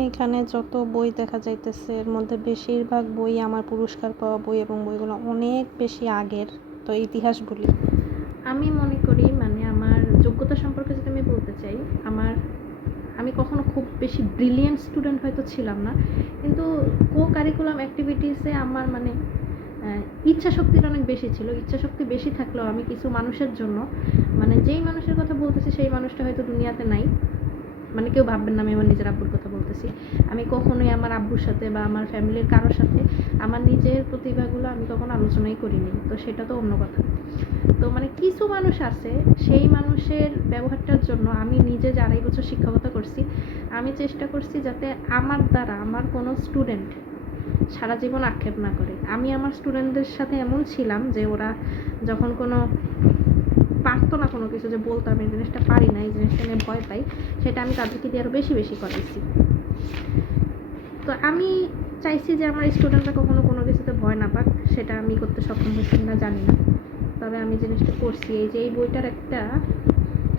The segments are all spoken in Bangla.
এইখানে যত বই দেখা যাইতেছে, এর মধ্যে বেশিরভাগ বই আমার পুরস্কার পাওয়া বই এবং বইগুলো অনেক বেশি আগের, তো ইতিহাস বলি। আমি মনে করি মানে আমার যোগ্যতা সম্পর্কে যদি আমি বলতে চাই, আমার, আমি কখনো খুব বেশি ব্রিলিয়েন্ট স্টুডেন্ট হয়তো ছিলাম না, কিন্তু কো কারিকুলাম অ্যাক্টিভিটিসে আমার মানে ইচ্ছা শক্তিটা অনেক বেশি ছিল। ইচ্ছা শক্তি বেশি থাকলেও আমি কিছু মানুষের জন্য মানে যেই মানুষের কথা বলতেছি, সেই মানুষটা হয়তো দুনিয়াতে নাই। মানে কেউ ভাববেন না, আমি আমার নিজের আব্বুর কথা বলতেছি। আমি কখনোই আমার আব্বুর সাথে বা আমার ফ্যামিলির কারোর সাথে আমার নিজের প্রতিভাগুলো আমি কখনো আলোচনাই করিনি, তো সেটা তো অন্য কথা। তো মানে কিছু মানুষ আছে, সেই মানুষের ব্যবহারটার জন্য আমি নিজে যে আড়াই বছর শিক্ষকতা করছি, আমি চেষ্টা করছি যাতে আমার দ্বারা আমার কোনো স্টুডেন্ট সারা জীবন আক্ষেপ না করে। আমি আমার স্টুডেন্টদের সাথে এমন ছিলাম যে ওরা যখন কোনো পারতো না কোনো কিছু যে বলতাম এই জিনিসটা পারি না, এই জিনিসটা নিয়ে ভয় পাই, সেটা আমি তাদেরকে দিয়ে আরও বেশি বেশি করাইছি। তো আমি চাইছি যে আমার স্টুডেন্টরা কখনো কোনো কিছুতে ভয় না পাক, সেটা আমি করতে সক্ষম হয়েছি না জানি না। তবে আমি জিনিসটা করছি, এই যে এই বইটার একটা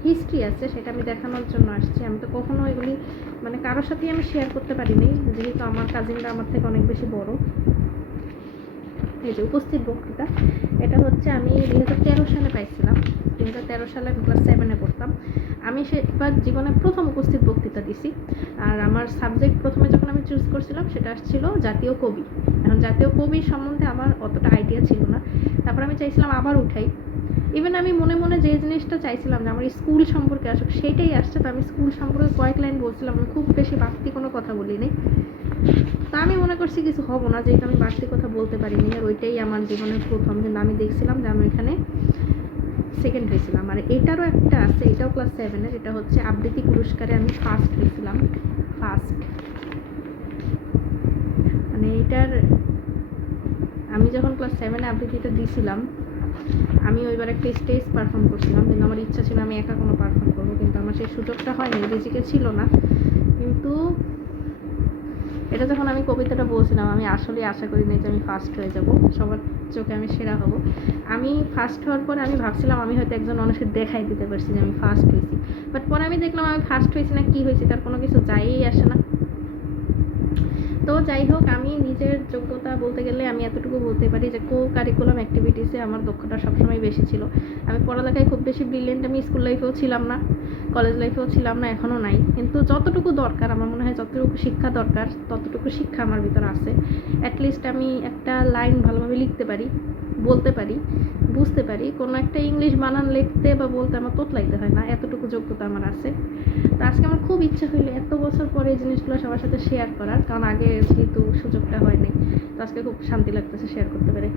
হিস্ট্রি আছে, সেটা আমি দেখানোর জন্য আসছি। আমি তো কখনো এগুলি মানে কারোর সাথেই আমি শেয়ার করতে পারিনি, যেহেতু আমার কাজিনরা আমার থেকে অনেক বেশি বড়। এই উপস্থিত বক্তৃতা, এটা হচ্ছে আমি দুই হাজার তেরো সালে পাইছিলাম। দুই হাজার তেরো সালে আমি ক্লাস সেভেনে পড়তাম। আমি সেবার জীবনে প্রথম উপস্থিত বক্তৃতা দিছি। আর আমার সাবজেক্ট প্রথমে যখন আমি চুজ করছিলাম, সেটা আসছিল জাতীয় কবি। এখন জাতীয় কবি সম্বন্ধে আমার অতটা আইডিয়া ছিল না। তারপর আমি চাইছিলাম আবার উঠাই। ইভেন আমি মনে মনে যে জিনিসটা চাইছিলাম যে আমার স্কুল সম্পর্কে আসুক সেটাই আসছে। তো আমি স্কুল সম্পর্কে কয়েক লাইন বলছিলাম। আমি খুব বেশি বাড়তি কোনো কথা বলিনি। তা আমি মনে করছি কিছু হব না, যেহেতু আমি বাড়তি কথা বলতে পারিনি, আর ওইটাই আমার জীবনের প্রথম, কিন্তু আমি দেখছিলাম যে আমি এখানে সেকেন্ড হয়েছিলাম। আর এটারও একটা আছে, এটাও ক্লাস সেভেনের এটা হচ্ছে আবৃত্তি পুরস্কারে আমি ফার্স্ট হয়েছিলাম ফার্স্ট মানে এটার, আমি যখন ক্লাস সেভেনে আবৃত্তিটা দিয়েছিলাম আমি ওইবার একটা স্টেজ পারফর্ম করছিলাম, কিন্তু আমার ইচ্ছা ছিল আমি একা কোনো পারফর্ম করব, কিন্তু আমার সেই সুযোগটা হয়নি, রিজিকে ছিল না। কিন্তু এটা যখন আমি কবিতাটা বলছিলাম, আমি আসলে আশা করি নাই যে আমি ফার্স্ট হয়ে যাব। সবার চোখে আমি সেরা হব। আমি ফার্স্ট হওয়ার পর আমি ভাবছিলাম, আমি হয়তো একজন মানুষের দেখাই দিতে পারছি যে আমি ফার্স্ট হয়েছি। বাট পরে আমি দেখলাম, আমি ফার্স্ট হয়েছি না, কি হয়েছি, তার কোনো কিছু যাইই আসে না। তো যাই হোক, আমি নিজের যোগ্যতা বলতে গেলে আমি এতটুকু বলতে পারি যে কো কারিকুলাম অ্যাক্টিভিটিসে আমার দক্ষতা সবসময় বেশি ছিল। আমি পড়ালেখায় খুব বেশি ব্রিলিয়েন্ট আমি স্কুল লাইফেও ছিলাম না কলেজ লাইফেও ছিলাম না এখনও নাই। কিন্তু যতটুকু দরকার, আমার মনে হয় যতটুকু শিক্ষা দরকার, ততটুকু শিক্ষা আমার ভিতরে আছে। অ্যাটলিস্ট আমি একটা লাইন ভালোভাবে লিখতে পারি। বলতে পারি, বুঝতে পারি। কোনো একটা ইংলিশ বানান লিখতে বা বলতে আমার তোতলাইতে হয় না, এতটুকু যোগ্যতা আমার আছে। তো আজকে আমার খুব ইচ্ছা হইল এত বছর পরে এই জিনিসগুলো সবার সাথে শেয়ার করার, কারণ আগে যেহেতু সুযোগটা হয়নি, তো আজকে খুব শান্তি লাগতেছে শেয়ার করতে পেরে।